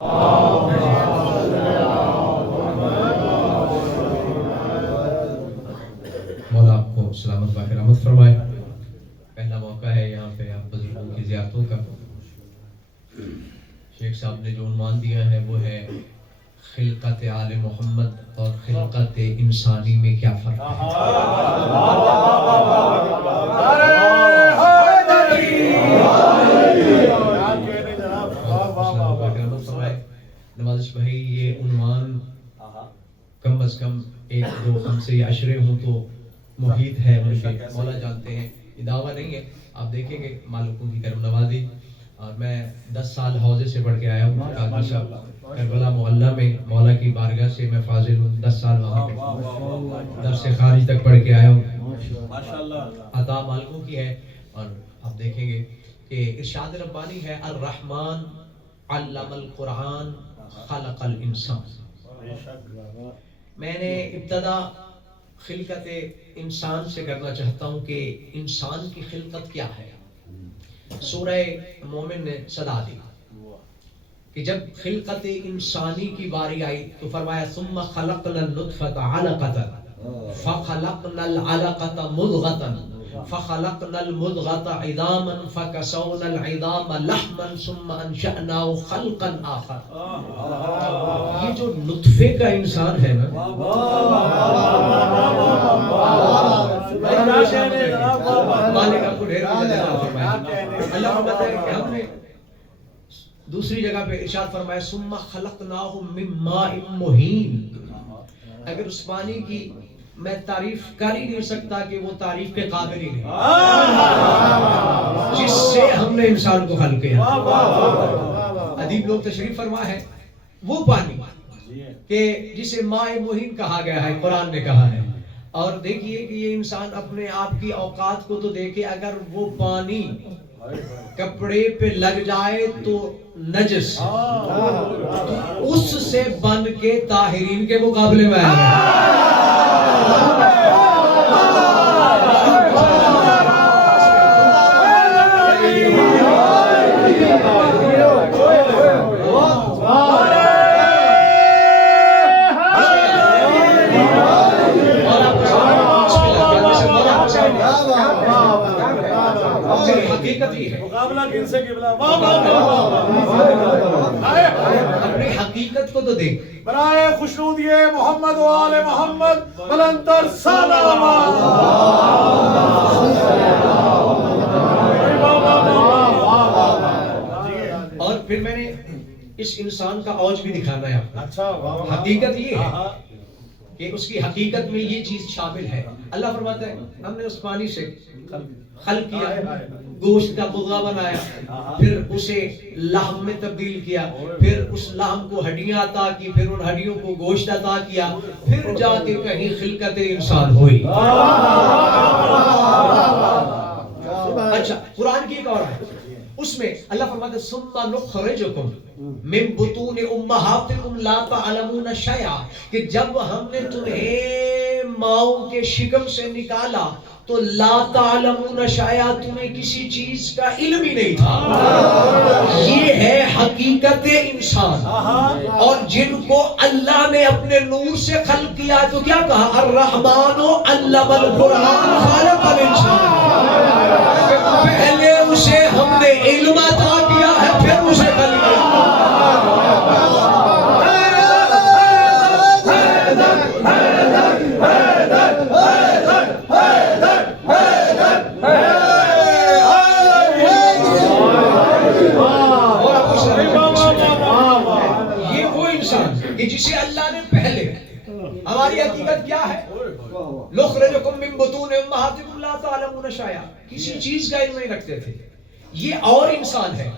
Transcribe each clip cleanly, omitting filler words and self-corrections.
مولا آپ کو سلامت باقرامت فرمائے۔ پہلا موقع ہے یہاں پہ آپ بزرگوں کی زیارتوں کا۔ شیخ صاحب نے جو عنوان دیا ہے وہ ہے خلقت آل محمد اور خلقت انسانی میں کیا فرق ہے۔ نوازش بھائی یہ عنوان کم از کم ایک دو ہم سے عشرے ہوں تو محیط ہے، مولا جانتے ہیں، یہ دعویٰ نہیں ہے۔ آپ دیکھیں گے مالکوں کی کرم نوازی، اور میں 10 سال حوزے سے پڑھ کے آیا ہوں قادری صاحب کربلا محلہ میں، مولا کی بارگاہ سے میں فاضل ہوں، 10 سال وہاں پہ درس خارج تک پڑھ کے آیا ہوں۔ عطا مالکوں کی ہے، اور آپ دیکھیں گے کہ ارشاد ربانی ہے الرحمن علم القرآن خلق الانسان۔ میں نے ابتدا خلقت انسان سے کرنا چاہتا ہوں کہ انسان کی خلقت کیا ہے۔ سورہ مومن نے صدا دی کہ جب خلقت انسانی کی باری آئی تو فرمایا ثم خلقنا النطفة علقة فخلقنا العلقة مضغة فخلقنا المضغة عظاما فكسونا العظام لحما ثم انشأناه خلقا آخر۔ یہ جو نطفے کا انسان ہے نا، مالک آپ کو ڈھیر اللہ فرماتا ہے کہ ہم نے دوسری جگہ پہ ارشاد فرمایا ثم خلقناه من ماء مهين۔ اگر اس پانی کی میں تعریف کر ہی نہیں سکتا کہ وہ تعریف کے قابل ہی نہیں، جس سے ہم نے انسان کو خلق کیا۔ ادیب لوگ تشریف فرما ہے وہ پانی کہ جسے ماء مہین کہا گیا ہے، قرآن نے کہا ہے۔ اور دیکھیے کہ یہ انسان اپنے آپ کی اوقات کو تو دیکھے، اگر وہ پانی کپڑے پہ لگ جائے تو نجس، اس سے بن کے طاہرین کے مقابلے میں آئے۔ حقیقت یہ ہے، مقابلہ کن سے قبلہ، اپنی حقیقت کو تو دیکھ۔ برائے خوشنودی محمد و آل محمد بلندر سلامات۔ اور پھر میں نے اس انسان کا اوج بھی دکھانا ہے۔ اچھا، حقیقت یہ ہے کہ اس کی حقیقت میں یہ چیز شامل ہے۔ اللہ فرماتا ہے ہم نے اس پانی سے خلق کیا، گوشت کا مضغہ بنایا، پھر اسے لحم میں تبدیل کیا، پھر اس لحم کو ہڈیاں عطا کی، پھر ان ہڈیوں کو گوشت عطا کیا، پھر جا کے کہیں خلقت انسان ہوئی۔ اچھا، قرآن کی ایک اور ہے، اس میں اللہ فرماتا ہے ثم نخرجکم من بطون امہاتکم لا تعلمون شیئا، کہ جب ہم نے تمہیں ماؤں کے شکم سے نکالا تو لا تعلمون شیئا، تمہیں کسی چیز کا علم ہی نہیں تھا۔ یہ ہے حقیقت انسان، اور جن کو اللہ نے اپنے نور سے خلق کیا تو کیا کہا الرحمن علم القرآن خلق الانسان۔ پہلے اسے ہم نے علم عطا کیا ہے، پھر اسے خلق کیا۔ جسے اللہ نے پہلے، ہماری حقیقت کیا ہے نخرجکم من بطون امہاتکم لا تعلمون شیئا، کسی چیز کا علم نہیں رکھتے تھے۔ یہ اور انسان ہے،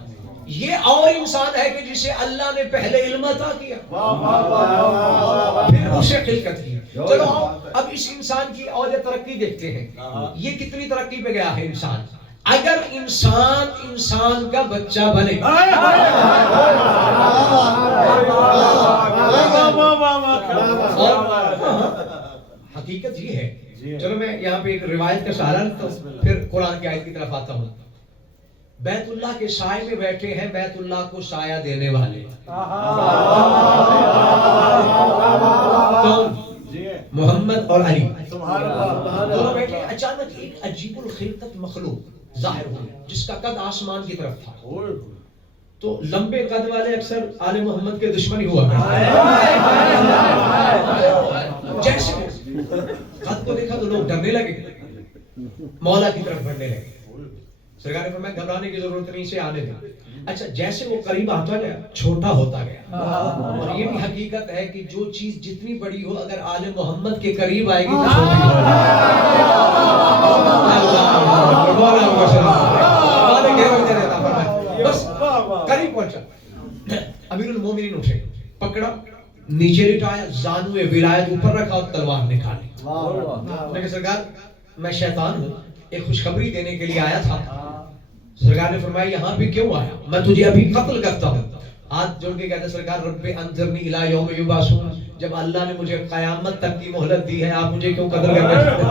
یہ اور انسان ہے کہ جسے اللہ نے پہلے علم عطا کیا، پھر اسے خلقت کی۔ چلو اب اس انسان کی اور ترقی دیکھتے ہیں، یہ کتنی ترقی پہ گیا ہے انسان۔ اگر انسان کا بچہ بنے، حقیقت یہ ہے، چلو میں یہاں پہ ایک روایت کا سہارا لیتا ہوں، پھر قرآن کی آیت کی طرف آتا ہوں۔ بیت اللہ کے سائے میں بیٹھے ہیں بیت اللہ کو سایہ دینے والے. کون؟ محمد اور علی دونوں بیٹھے. اچانک ایک عجیب الخلقت مخلوق ظاہر ہوئی جس کا قد آسمان کی طرف تھا. تو لمبے قد والے اکثر آل محمد کے دشمن ہی ہوا جیسے قد کو دیکھا تو لوگ ڈرنے لگے, مولا کی طرف بڑھنے لگے. سرکار نے فرمایا گھبرانے کی ضرورت نہیں, سے آنے دیں. اچھا جیسے وہ قریب آتا گیا چھوٹا ہوتا گیا. اور یہ بھی حقیقت ہے کہ جو چیز جتنی بڑی ہو اگر آل محمد کے قریب آئے گی تو چھوٹی ہو جائے. بس قریب پہنچا, امیر المومنین اٹھے, پکڑا, نیچے لٹایا, زانوئے ولایت اوپر رکھا اور تلوار نکالی. میں کہ سرکار میں شیطان ہوں, ایک خوشخبری دینے کے لیے آیا تھا. سرکار نے فرمایا یہاں پہ کیوں آیا؟ میں تجھے ابھی قتل کرتا ہوں. ہاتھ جوڑ کے کہتے سرکار رب انظرنی الی یوم یبعثون, جب اللہ نے مجھے قیامت تک کی مہلت دی ہے آپ مجھے کیوں قتل کرنا چاہتے ہیں؟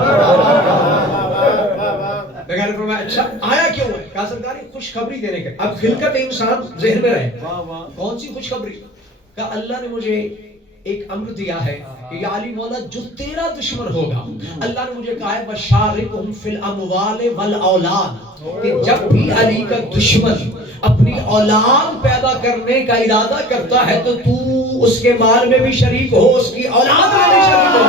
سرکار نے فرمایا اچھا آیا کیوں ہے؟ کہا سرکار یہ خوشخبری دینے کے. اب خلقت انسان ذہن میں رہے, کون سی خوشخبری؟ کہا اللہ نے مجھے ایک امر دیا ہے کہ یا علی مولا جو تیرا دشمن ہوگا اللہ نے مجھے کہا ہے بشارکہم فی الاموال والاولاد, کہ جب بھی علی کا دشمن اپنی اولاد پیدا کرنے کا ارادہ کرتا ہے تو تو اس کے مال میں بھی شریک ہو, اس کی اولاد میں بھی شریک ہو.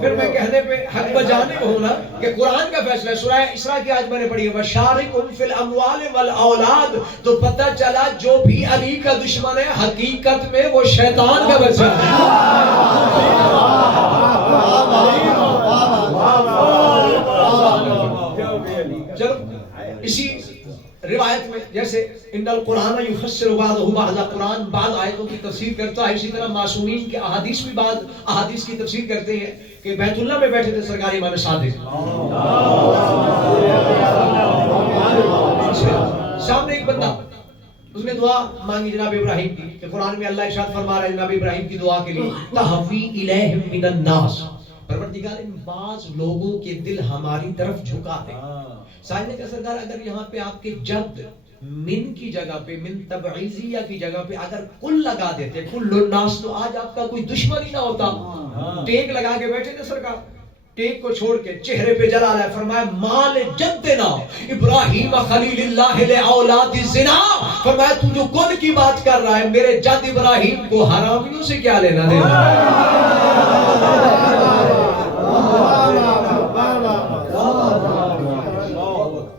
پھر میں کہنے پہ حق بجانب ہوں نا کہ قرآن کا فیصلہ ہے. سورہ اسراء کی آیت میں نے پڑھی ہے وَشَارِكُمْ فِي الْأَمْوَالِ وَالْأَوْلَادِ, تو پتہ چلا جو بھی علی کا دشمن ہے حقیقت میں وہ شیطان کا بچہ ہے. چلو اسی روایت میں جیسے ان القرآن یفسر بعضہ بعضا, قرآن بعض آیتوں کی تفسیر کرتا ہے, اسی طرح معصومین کے احادیث بھی بعض احادیث کی تفسیر کرتے ہیں کہ بیت اللہ میں بیٹھے تھے سرکار امام صادق, سامنے ایک بندہ, اس نے دعا مانگی جناب ابراہیم کی کہ قرآن میں اللہ ارشاد فرما رہا ہے جناب ابراہیم کی دعا کے لیے تہوی الیہم من الناس, پروردگار ان بعض لوگوں کے دل ہماری طرف جھکا دے. صاحب نے کہا سرکار اگر یہاں پہ آپ کے جد من کی جگہ پہ من تبعیضیہ کی جگہ پہ اگر کل لگا دیتے کل الناس تو آج آپ کا کوئی دشمن ہی نہ ہوتا. ٹیک لگا کے بیٹھے تھے سرکار, ٹیک کو چھوڑ کے چہرے پہ جلال ہے, فرمایا مال جدنا ابراہیم خلیل اللہ لأولاد الزنا, فرمایا تو جو کل کی بات کر رہا ہے میرے جد ابراہیم کو حرامیوں سے کیا لینا دینا.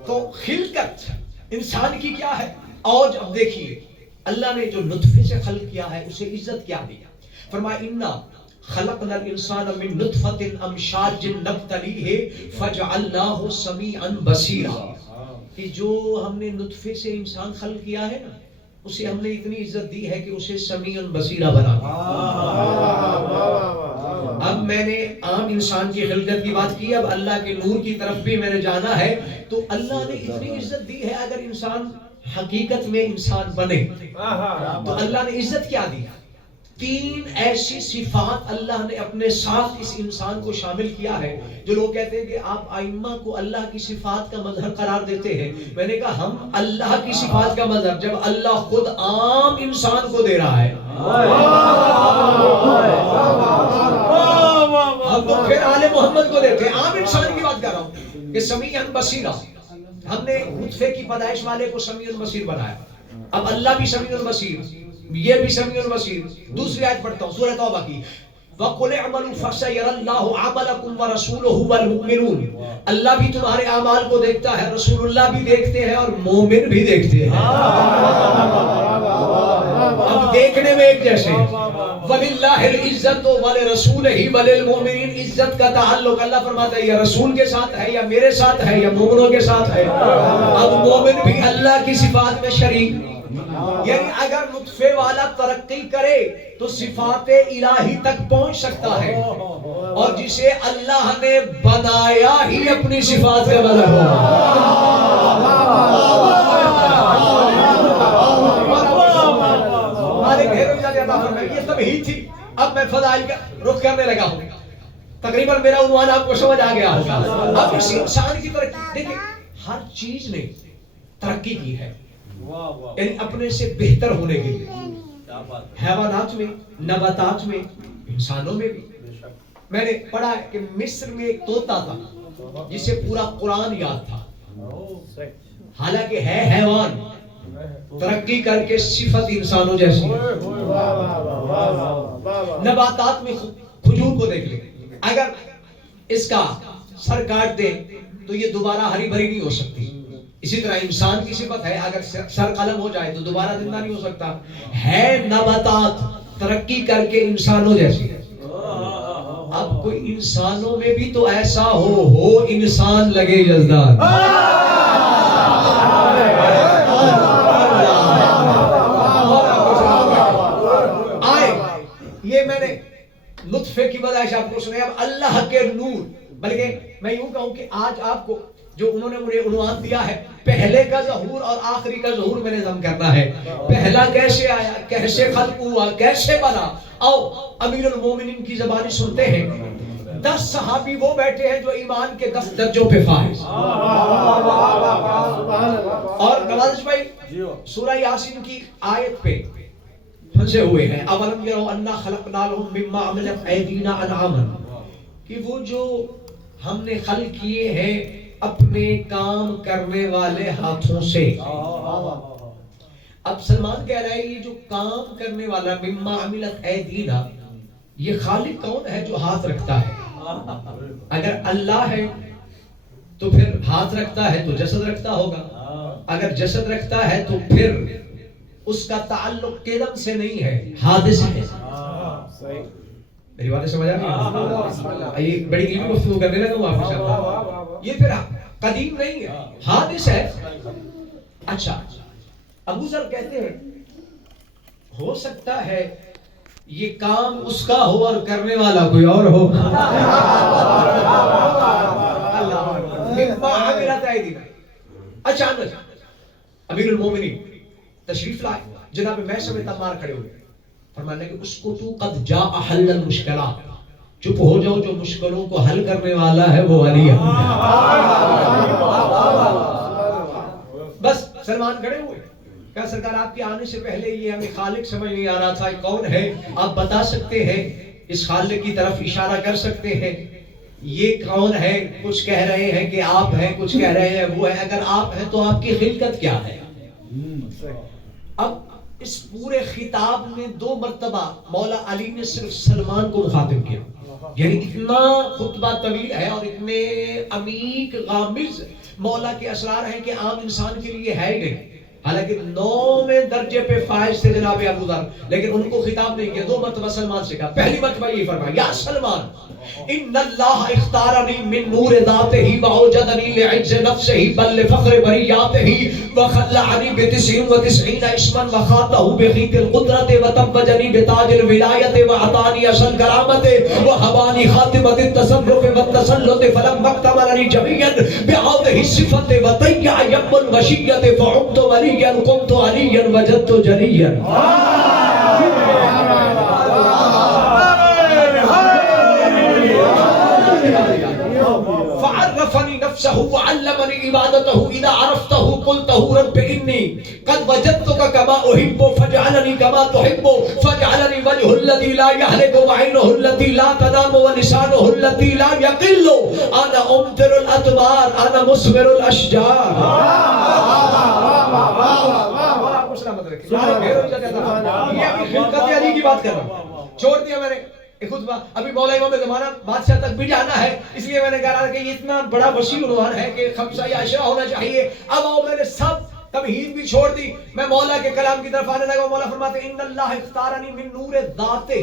تو خلقت انسان کی کیا ہے, اور اب دیکھیے اللہ نے جو نطفے سے خلق کیا ہے اسے عزت کیا دیا. فرمایا انا خلقنا الانسان من نطفۃ امشاج نبتلیہ فجعلناہ سمیعا بصیرا, کہ جو ہم نے نطفے سے انسان خلق کیا ہے نا اسے ہم نے اتنی عزت دی ہے کہ اسے سمیعا بصیرا بنا دیا. اب میں نے عام انسان کی خلقت کی بات کی, اب اللہ کے نور کی طرف بھی میں نے جانا ہے. تو اللہ نے اتنی عزت دی ہے اگر انسان حقیقت میں انسان بنے تو اللہ نے عزت کیا دی. 3 ایسی صفات اللہ نے اپنے ساتھ اس انسان کو شامل کیا ہے. جو لوگ کہتے ہیں کہ آپ ائمہ کو اللہ کی صفات کا مظہر قرار دیتے ہیں, میں نے کہا ہم اللہ کی صفات کا مظہر جب اللہ خود عام انسان کو دے رہا ہے ہم تو پھر آل محمد کو دیتے ہیں. عام انسان کی بات کر رہا ہوں کہ سمیع بصیرہ, ہم نے نطفے کی پیدائش والے کو سمیع بصیر بنایا. اب اللہ بھی سمیع بصیر, یہ بھی سمیع بصیر. دوسری آیت پڑھتا ہوں سورہ توبہ کی وَقُلِ اعْمَلُوا فَسَيَرَى اللَّهُ عَمَلَكُمْ وَرَسُولُهُ وَالْمُؤْمِنُونَ, اللہ بھی تمہارے اعمال کو دیکھتا ہے, رسول اللہ بھی دیکھتے ہیں اور مومن بھی دیکھتے ہیں. اب دیکھنے میں ایک جیسے وَلِلَّهِ الْعِزَّةُ وَلِرَسُولِهِ وَلِلْمُؤْمِنِينَ, عزت کا تعلق اللہ فرماتا ہے یا رسول کے ساتھ ہے یا میرے ساتھ ہے یا مومنوں کے ساتھ ہے. اب مومن بھی اللہ کی صفات میں شریک, یعنی اگر نطفے والا ترقی کرے تو صفات الہی تک پہنچ سکتا ہے, اور جسے اللہ نے بنایا ہی اپنی صفات کا مظہر ہوگا. نے عطا فرمائی. یہ تمہید تھی. اب میں فضائل کا رخ کرنے لگا ہوں. تقریباً میرا عنوان آپ کو سمجھ آ گیا ہوگا. اب اس انسان کی ترقی دیکھیں, ہر چیز نے ترقی کی ہے, یعنی اپنے سے بہتر ہونے کے لیے. حیوانات میں, نباتات میں, انسانوں میں بھی. میں نے پڑھا کہ مصر میں ایک طوطا تھا جسے پورا قرآن یاد تھا, حالانکہ ہے حیوان, ترقی کر کے صفت انسانوں جیسی. نباتات میں کھجور کو دیکھ لیں, اگر اس کا سر کاٹ دے تو یہ دوبارہ ہری بھری نہیں ہو سکتی. اسی طرح انسان کی صفت ہے, اگر سر قلم ہو جائے تو دوبارہ زندہ نہیں ہو سکتا. ہے نباتات ترقی کر کے انسانوں جیسی. اب کوئی انسانوں میں بھی تو ایسا ہو انسان لگے یزدان. آئے یہ میں نے لطفے کی وجہ آپ کو سنایا. اب اللہ کے نور, بلکہ میں یوں کہوں کہ آج آپ کو جو انہوں نے مجھے عنوان دیا ہے, پہلے کا ظہور اور آخری کا ظہور میں نے ضم کرنا ہے. پہلا کیسے آیا, کیسے خلق ہوا, کیسے بنا. آؤ امیر المومنین کی زبانی سنتے ہیں. 10 صحابی وہ بیٹھے ہیں جو ایمان کے 10 درجوں پہ فائز. اور نوازش بھائی سورہ یاسین کی آیت پہ پھنسے ہوئے ہیں. اولم یروا انا خلقنا لهم مما عملت ایدینا انعاما, کہ وہ جو ہم نے خلق کیے ہیں اپنے کام کرنے والے ہاتھوں سے. اب سلمان کہہ رہا ہے یہ جو کام کرنے والا مما عملت ایدینا, یہ خالق کون ہے جو ہاتھ رکھتا ہے؟ اگر اللہ ہے تو پھر ہاتھ رکھتا ہے تو جسد رکھتا ہوگا. اگر جسد رکھتا ہے تو پھر اس کا تعلق قدم سے نہیں ہے, حادث ہے. میری باتیں سمجھ آ رہی ہیں؟ یہ بڑی علمی گفتگو کرنے لگا ہوں آپ کے ساتھ. یہ پھر قدیم نہیں ہے, حادث ہے. اچھا, ابو ذر کہتے ہیں ہو سکتا ہے یہ کام اس کا ہو اور کرنے والا کوئی اور ہو. اچانک امیر المومنین تشریف لائے, جناب میثم تمار کھڑے ہوئے, فرمانے کہ اس کو تو قد جاء حل المشکلات, چپ ہو جاؤ, جو مشکلوں کو حل کرنے والا ہے وہ علی ہے. بس سلمان کھڑے ہوئے, کہا سرکار آپ کے آنے سے پہلے یہ ہمیں خالق سمجھ نہیں آ رہا تھا, کون ہے آپ بتا سکتے ہیں, اس خالق کی طرف اشارہ کر سکتے ہیں, یہ کون ہے؟ کچھ کہہ رہے ہیں کہ آپ ہیں, کچھ کہہ رہے ہیں وہ ہے. اگر آپ ہیں تو آپ کی خلقت کیا ہے؟ اب اس پورے خطاب میں 2 مرتبہ مولا علی نے صرف سلمان کو مخاطب کیا, یعنی اتنا خطبہ طویل ہے اور اتنے عمیق غامض مولا کے اسرار ہیں کہ عام انسان کے لیے ہے ہی نہیں. حالانکہ 9ویں درجے پہ فائز تھے جناب ابو ذر, لیکن ان کو خطاب نہیں کیا, 2 مرتبہ سلمان سے کہا. پہلی مرتبہ یہ فرمایا, یا سلمان ان اللہ اختارنی من نور ذاتہ واوجدنی لعز نفسہ بل لفخر بریاتہ وخلعنی ب99 اسما وخاتہ بخیط القدرت وتوجنی بتاج الولایت واعطانی اصل کرامت وهبانی خاتمۃ التصرف والتسلط فلم اکتملنی جميعا بهذه الصفات وطیع یم الوشیۃ فعمت ولیا قمت علیا وجدت جلیا. فعرفني نفسه وعلمني عبادته إذا عرفته قلته رب إني قد وجدتك كما أحب فاجعلني كما تحب فاجعلني وجه الذي لا يهلك وعينه التي لا تنام ولسانه التي لا يقل أنا أمطر الأطوار أنا مثمر الأشجار. یہ ابھی خلقت علی کی بات کر رہا ہوں, چھوڑ دیا میں نے خطبہ. ابھی مولا امام زمانہ بادشاہ تک بھی جانا ہے, اس لیے میں نے کہا کہ یہ اتنا بڑا وسیع عنوان ہے کہ 5 یا 10 ہونا چاہیے. اب آؤ, میں نے سب تمہید بھی چھوڑ دی, میں مولا کے کلام کی طرف آنے لگا. مولا فرماتے ہیں ان اللہ اختارنی من نور ذاتہ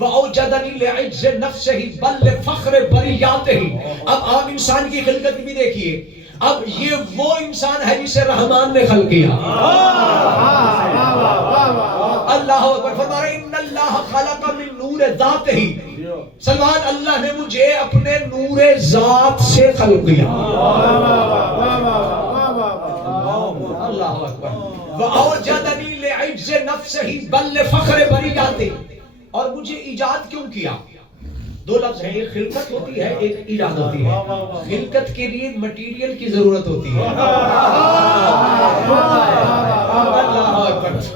واوجدنی لعز نفسہ بل لفخر بریاتہ. اب آپ انسان کی خلقت بھی دیکھیے, اب یہ وہ انسان ہے جسے رحمان نے خلق کیا. اللہ اکبر. فرما رہے ان اللہ خلق من نور ذاتہ, سلمان اللہ نے مجھے اپنے نور ذات سے خلق کیا. اللہ اکبر. واوجدنی لعجز نفسہ بل لفخر بریات، اور مجھے ایجاد کیوں کیا؟ دو لفظ ہیں، ایک خلقت ہوتی ہے، ایک ایجاد ہوتی ہے۔ خلقت کے لیے مٹیریل کی ضرورت ہوتی ہے،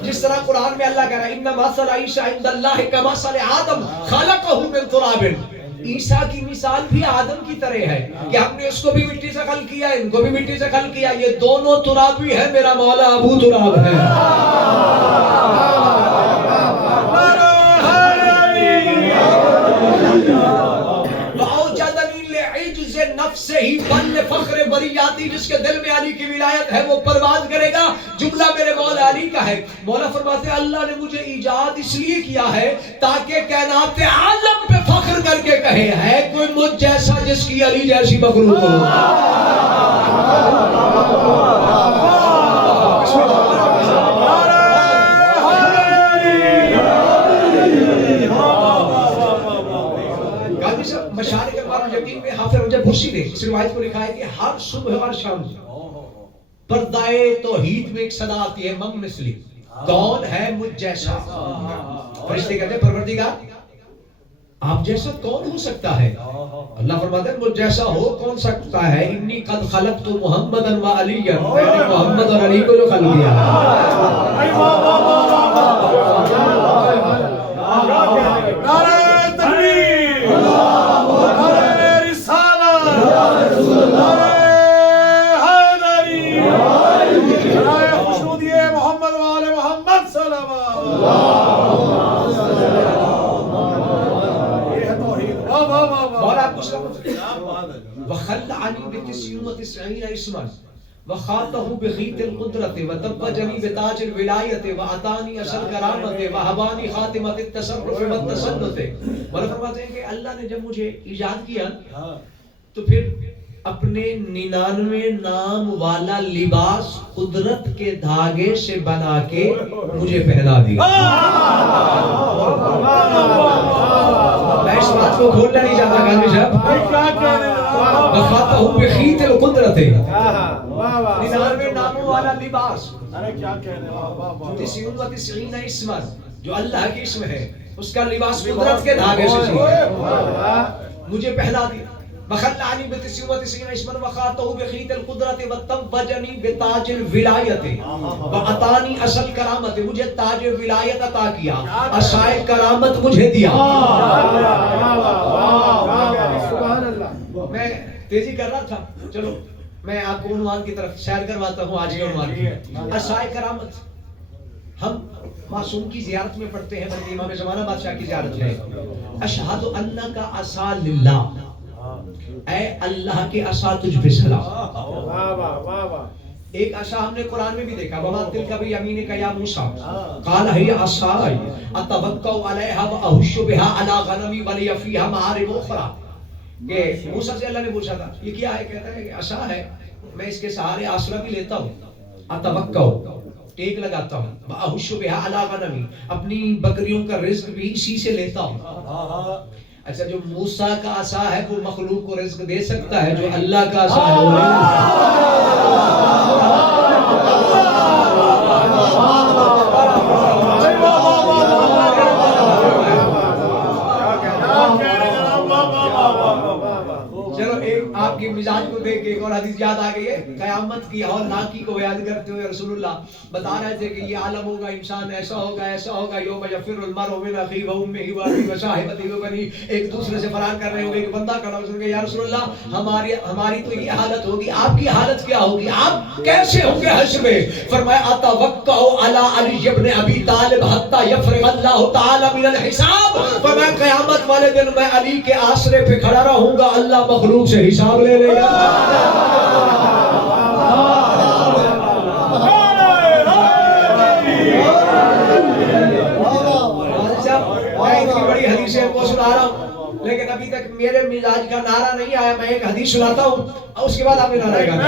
جس طرح قرآن میں اللہ کہہ رہا ہے ان مثل عیسی عند اللہ کمثل آدم خلقہ من تراب، عیسیٰ کی مثال بھی آدم کی طرح ہے کہ ہم نے اس کو بھی مٹی سے خلق کیا، ان کو بھی مٹی سے خلق کیا، یہ دونوں ترابی ہے، میرا مولا ابو تراب ہے۔ نفسے ہی بل فخر بریاتی، جس کے دل میں علی کی ولایت ہے وہ پرواز کرے گا۔ جملہ میرے مولا علی کا ہے۔ مولا فرماتے ہیں اللہ نے مجھے ایجاد اس لیے کیا ہے تاکہ کائنات عالم پہ فخر کر کے کہے ہے کوئی مجھ جیسا جس کی علی جیسی مخلوق ہو۔ مشارق المعروف یقین میں حافظ رجب بھرشی نے اس روایت کو لکھا ہے کہ ہر صبح اور شام پردائے توحید میں ایک صدا آتی ہے من مثلی، کون ہے مجھ جیسا؟ فرشتے کہتے ہیں پروردگار آپ جیسا کون ہو سکتا ہے؟ اللہ فرماتے ہیں مجھ جیسا ہو کون سکتا ہے؟ انی قد خلقت محمدا و علیا، میں نے محمد اور علی کو جو خلق دیا وخل عني بتسعين وتسعين اسما وخاطه بخيط القدرة وتبجني بتاج الولاية وأعطاني أصل الكرامة وهباني خاتمة التصرف والتسلط۔ مولا فرماتے ہیں کہ اللہ نے جب مجھے ایجاد کیا تو پھر اپنے 99 نام والا لباس قدرت کے دھاگے سے بنا کے مجھے پہنا دیا۔ میں اس بات کو کھولنا نہیں چاہتا غازی صاحب۔ وخاتہ بخیت القدرت، 99 ناموں والا لباس، 99 اسما جو اللہ کی اسم ہے اس کا لباس قدرت کے دھاگے سے مجھے پہنا دیا۔ وخلعنی ب99 اسما وخاتہ بخیت القدرت وتبجنی بتاج الولایت واعطانی اصل کرامت، مجھے تاج ولایت عطا کیا، عصائے کرامت مجھے دیا۔ میں تیزی کر رہا تھا، چلو میں آپ کو عنوان کی طرف سیر کرواتا ہوں۔ آج کے عنوان کی عصائے کرامت ہم معصوم کی زیارت میں پڑھتے ہیں، بلکہ امام زمانہ بادشاہ کی زیارت ہے۔ اشہد انک عصا للہ، اے اللہ کے عصا تجھ پہ سلام۔ ایک عصا ہم نے قرآن میں بھی دیکھا، وما تلک بیمینک یا موسیٰ قال ہی عصای اتوکأ علیہا واہش بہا علی غنمی ولی فیہا معارب اخری، کہ موسیٰ سے اللہ نے پوچھا تھا یہ کیا ہے؟ کہتا ہے کہ عصا ہے، میں اس کے سہارے آسرا بھی لیتا ہوں، اتوکأ ٹیک لگاتا ہوں، واہش بہا علی غنمی اپنی بکریوں کا رزق بھی اسی سے لیتا ہوں۔ اچھا جو موسیٰ کا عصا ہے وہ مخلوق کو رزق دے سکتا ہے، جو اللہ کا عصا ہے وہ چلو ایک آپ کی مزاج کو دیکھ کے ایک اور حدیث یاد آ گئی ہے، قیامت کی ہولناکی کو بیان کرتے ہوئے رسول اللہ بتا رہے تھے کہ یہ عالم ہوگا، انسان ایسا ہوگا ایسا ہوگا، یوم یفر المرء من اخیہ و امہ و ابیہ و صاحبتہ و بنیہ، ایک دوسرے سے فرار کر رہے ہوں گے۔ ایک بندہ کھڑا ہو کہ یا رسول اللہ ہماری تو یہ حالت ہوگی، آپ کی حالت کیا ہوگی، آپ کیسے ہوں گے حشر میں؟ فرمایا اتوکأ علی علی ابن ابی طالب حتی یفرغ اللہ تعالی من الحساب، فرمایا قیامت والے دن میں علی کے آسرے پہ کھڑا رہوں گا، اللہ مخلوق سے حساب لے لے گا۔ بڑی حدیثیں کو سنا رہا ہوں لیکن ابھی تک میرے مزاج کا نعرہ نہیں آیا، میں ایک حدیث سناتا ہوں اور اس کے بعد آپ نے نعرہ گانا۔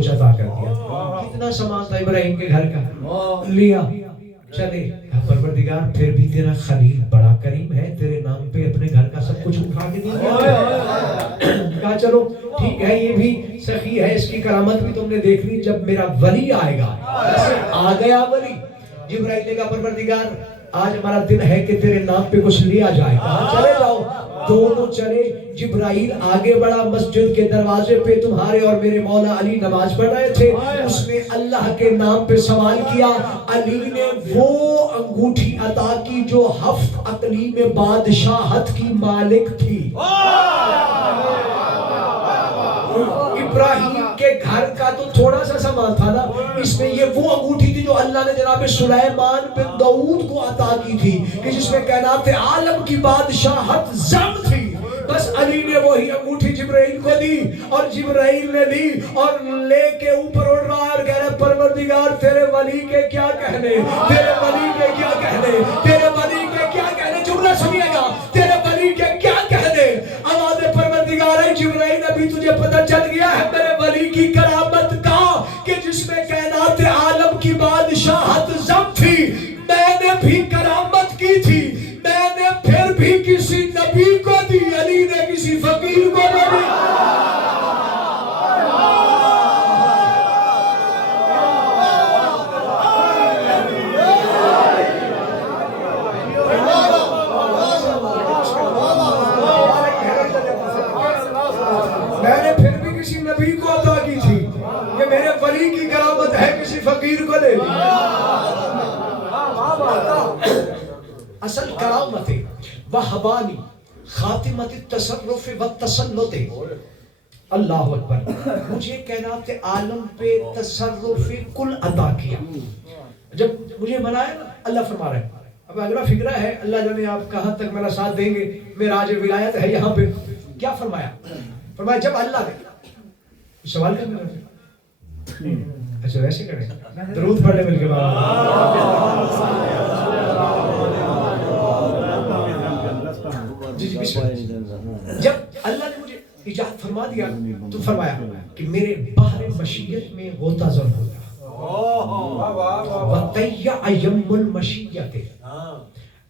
کچھ عطا کر دیا. کتنا سامان تھا ابراہیم کے گھر کا, لیا چلے. پروردگار پھر بھی تیرا خلیل بڑا کریم ہے, تیرے نام پہ اپنے گھر کا سب کچھ اٹھا کے دیا. کہا چلو ٹھیک ہے, یہ بھی سخی ہے, اس کی کرامت بھی تم نے دیکھ لی. جب میرا ولی آئے گا, آ گیا ولی. جبرائیل نے کہا پروردگار آج ہمارا دن ہے کہ تیرے نام پہ کچھ لیا جائے. کہا چلے جاؤ. دونوں چلے. جبرائیل آگے بڑھا, مسجد کے دروازے پہ تمہارے اور میرے مولا علی نماز پڑھ رہے تھے. اس نے اللہ کے نام پہ سوال کیا. علی نے وہ انگوٹھی عطا کی جو 7 اقلیم بادشاہت کی مالک تھی. ابراہیم کے گھر کا تو تھوڑا سا سامان تھا نا, اس میں یہ وہ انگوٹھی تھی جو اللہ نے جناب سلیمان بن داؤد کو عطا کی تھی, کہ جس میں کائنات عالم کی بادشاہت ضم تھی. بس علی نے وہی انگوٹھی جبرائیل کو دی, اور جبرائیل نے دی اور لے کے اوپر اڑ رہا ہے اور کہہ رہا پروردگار تیرے ولی کے کیا کہنے, تیرے ولی کے کیا کہنے, تیرے ولی کے کیا کہنے. جملہ سنیے گا, تیرے ولی کے کیا کہنے. آواز پروردگار ہے جبرائیل ابھی تجھے پتہ چل گیا ہے میرے ولی کی کرامت کا, کہ جس میں کائنات عالم کی بادشاہت ضم تھی. میں نے بھی کرامت کی تھی, میں نے پھر بھی کسی نبی کو دی, علی نے کسی فقیر کو نہ دی. میں نے پھر بھی کسی نبی کو عطا کی تھی, یہ میرے ولی کی کرامت ہے, کسی فقیر کو دے دی. اصل کرامت وحبانی خاتمت التصرف والتسلط. اللہ اکبر. مجھے کائنات عالم پہ تصرف کل عطا کیا. جب مجھے بنایا نا, اللہ فرما رہا ہے, اب اگلا فکرہ ہے اللہ جانے آپ کہاں تک میرا ساتھ دیں گے. معراج ولایت ہے یہاں پہ. کیا فرمایا؟ فرمایا جب اللہ نے سوال کرنا. اچھا ویسے کریں, درود پڑھ لیں مل کے جب اللہ نے مجھے ایجاد فرما دیا تو فرمایا کہ میرے بحر مشیت میں غوطہ زن ہوگا. وَتَيَّعَ يَمُّ الْمَشِيَّةِ.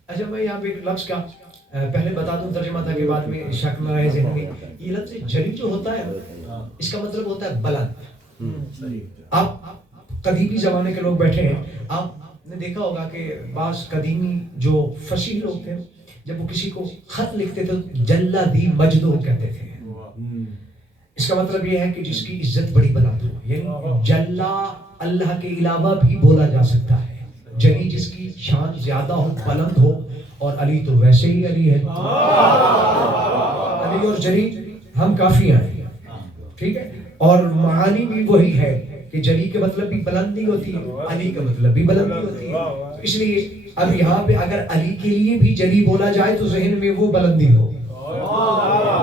اچھا میں یہاں پہ ایک لفظ کا پہلے بتا دوں ترجمہ تھا کہ بعد میں شک نہ رہے ذہن میں. یہ لفظ جری جو ہوتا ہے اس کا مطلب ہوتا ہے بلند. آپ قدیمی زمانے کے لوگ بیٹھے ہیں, آپ نے دیکھا ہوگا کہ بعض قدیمی جو فصیح لوگ تھے جب وہ کسی کو خط لکھتے تھے جلا دی مجدو کہتے تھے. اس کا مطلب یہ ہے کہ جس کی عزت بڑی بلند ہو, یعنی جلا اللہ کے علاوہ بھی بولا جا سکتا ہے. جلی جس کی شان زیادہ ہو, بلند ہو, اور علی تو ویسے ہی علی ہے. علی اور جلی ہم کافی ہیں, ٹھیک ہے. اور معانی بھی وہی ہے کہ جلی کے مطلب بھی بلندی ہوتی ہے, علی کا مطلب بھی بلندی ہوتی ہے. اس لیے اب یہاں پہ اگر علی کے لیے بھی جلی بولا جائے تو ذہن میں وہ بلندی ہو,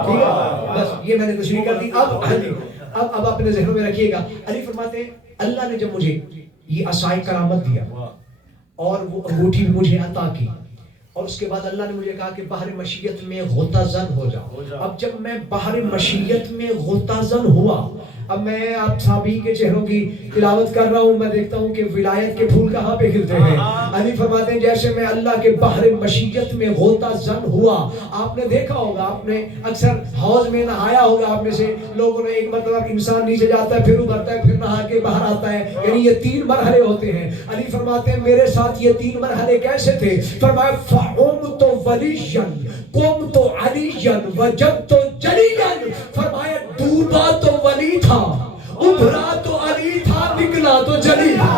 ٹھیک ہے. بس یہ میں نے تشریح کر دی. اب اپنے ذہنوں میں رکھیے گا. علی فرماتے ہیں اللہ نے جب مجھے یہ عصائے کرامت دیا اور وہ انگوٹھی بھی مجھے عطا کی, اور اس کے بعد اللہ نے مجھے کہا کہ بحر مشیت میں غوطہ زن ہو جاؤ. اب جب میں بحر مشیت میں غوطہ زن ہوا, اب میں آپ صحابی کے چہروں کی تلاوت کر رہا ہوں, میں دیکھتا ہوں کہ ولایت کے پھول کہاں پہ کھلتے ہیں. علی فرماتے ہیں جیسے میں اللہ کے بحر مشیت میں غوطہ زن ہوا. آپ نے دیکھا ہوگا, آپ نے اکثر حوض میں نہایا ہوگا, آپ میں سے لوگوں نے ایک مرتبہ انسان نیچے جاتا ہے پھر ابھرتا ہے پھر نہا کے باہر آتا ہے, یعنی یہ 3 مرحلے ہوتے ہیں. علی فرماتے ہیں میرے ساتھ یہ 3 مرحلے کیسے تھے. فرمایا فعمت ولیًا قمت علیًا وجدت جلیًا. فرمایا ڈوبا تو ولی تھا, ابھرا تو علی تھا, نکلا تو جلی تھا.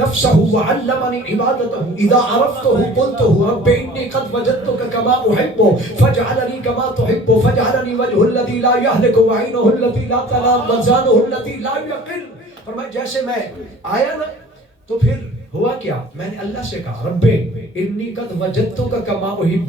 نفسه وعلمني عبادته اذا عرفته قلته رب اني قد وجدتك كما احب فاجعلني كما تحب فاجعلني وجه الذي لا يهلك وعينه التي لا تنام وزانه التي لا يقل. فرمایا جیسے میں آیا نا تو پھر ہوا کیا, میں نے اللہ سے کہا رب انی قد وجدتك كما احب,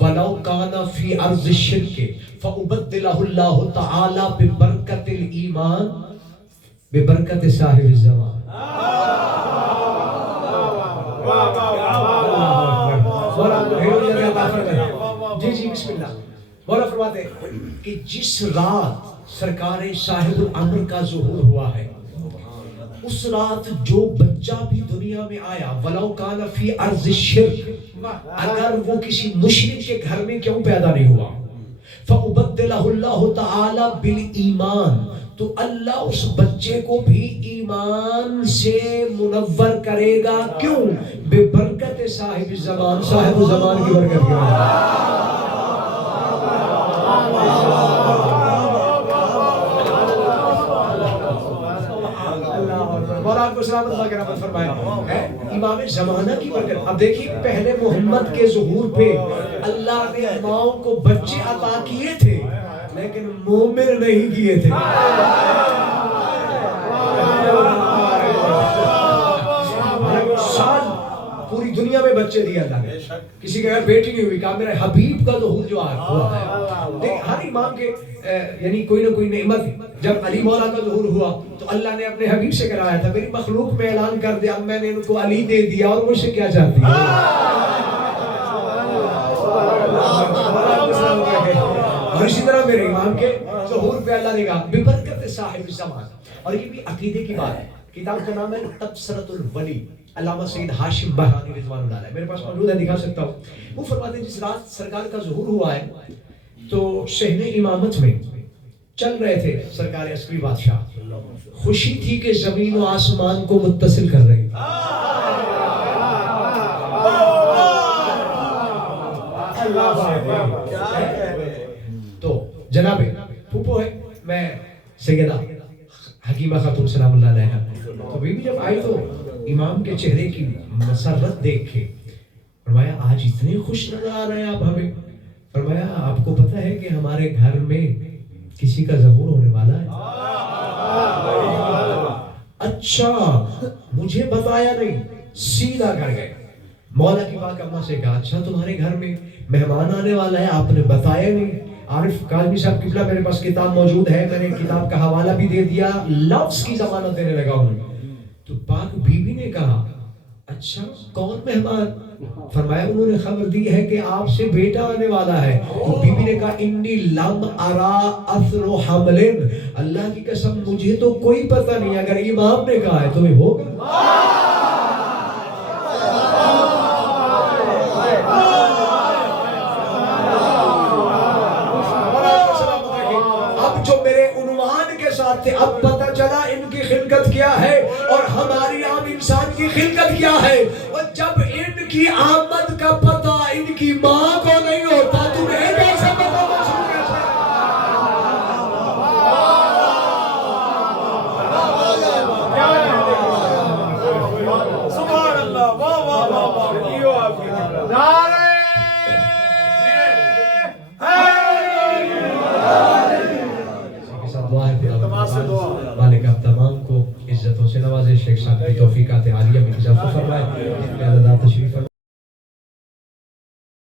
وَلَوْ كَانَ فِي أَرْضِ الشِّرْكِ فَأُبَدِّلَهُ اللَّهُ تَعَالَى بِبَرْكَةِ الْإِيمَانِ بِبَرْكَةِ صاحب الزمان. جی جی بسم اللہ. مولا فرماتے ہیں کہ جس رات سرکار صاحب الامر کا ظہور ہوا ہے، اس رات جو بچہ بھی دنیا میں آیا، وَلَوْ كَانَ فِي أَرْضِ الشِّرْكِ، اگر وہ کسی مشرک کے گھر میں کیوں پیدا نہیں ہوا، فَأُبَدِّلَهُ اللَّهُ تَعَالَى بِالْإِيمَانِ، تو اللہ اس بچے کو بھی ایمان سے منور کرے گا. کیوں؟ بے برکت صاحب الزمان، صاحب الزمان کی برکت کی وجہ مولا آپ کو سلامت اللہ کرامت فرمائے. امام زمانہ کی برکت. اب دیکھیے پہلے محمد کے ظہور پہ اللہ نے ماؤں کو بچے عطا کیے تھے لیکن مومن نہیں کیے تھے. سال پوری دنیا میں بچے دیے اللہ نے، کسی کے گھر بیٹی نہیں ہوئی. کہا میرے حبیب کا ظہور جو ہوا ہے. دیکھ ہر امام کے یعنی کوئی نہ کوئی نعمت. جب علی مولا کا ظہور ہوا تو اللہ نے اپنے حبیب سے کرایا تھا میری مخلوق میں اعلان کر دیا اب میں نے ان کو علی دے دیا اور مجھ سے کیا چاہتی ہے. اور اسی طرح میرے امام کے ظہور پہ اللہ نے کہا ببرکت صاحب الزمان. اور یہ بھی عقیدے کی بات ہے. کتاب کا نام ہے تبصرۃ الولی، علامہ سید ہاشم بہرانی رضوان اللہ علیہ. میرے پاس موجود ہے، دکھا سکتا ہوں. وہ فرماتے ہیں جس رات سرکار کا ظہور ہوا ہے تو شہن امامت میں چل رہے تھے سرکار عسکری بادشاہ. خوشی تھی کہ زمین و آسمان کو متصل کر رہی. تو جناب پھوپھو ہے میں سیدہ حکیمہ خاتون سلام اللہ علیہ، تو بیوی جب آئی تو امام کے چہرے کی مسرت دیکھ کے فرمایا آج اتنے خوش نظر آ رہے ہیں آپ ہمیں. فرمایا آپ کو پتہ ہے کہ ہمارے گھر میں کسی کا ظہور ہونے والا ہے؟ اچھا مجھے بتایا نہیں. سیدھا گھر گئے، مولا کی پاک اماں سے کہا اچھا تمہارے گھر میں مہمان آنے والا ہے آپ نے بتایا نہیں. عارف کاظمی صاحب قبلہ میرے پاس کتاب موجود ہے، میں نے کتاب کا حوالہ بھی دے دیا، لفظ کی ضمانت دینے لگا ہوں. تو پاک بی بی نے کہا اچھا کون مہمان؟ فرمایا انہوں نے خبر دی ہے کہ آپ سے بیٹا آنے والا ہے. تو بی بی نے کہا انی لم ارا اثر حمل، اللہ کی قسم مجھے تو کوئی پتہ نہیں، اگر امام نے کہا ہے تو یہ ہوگا. اب جو میرے عنوان کے ساتھ تھے اب پتہ چلا ان کی خلقت کیا ہے اور ہماری عام انسان کی خلقت کیا ہے. اور جب ان کی آمد کا پتہ ان کی ماں کو نہیں ہوتا تمہیں کیسے پتہ سبحان اللہ. واہ واہ واہ واہ. نعرہ مالک آپ تمام کو عزتوں سے نوازے. شیخ صاحب کی توفیقات عالیہ میں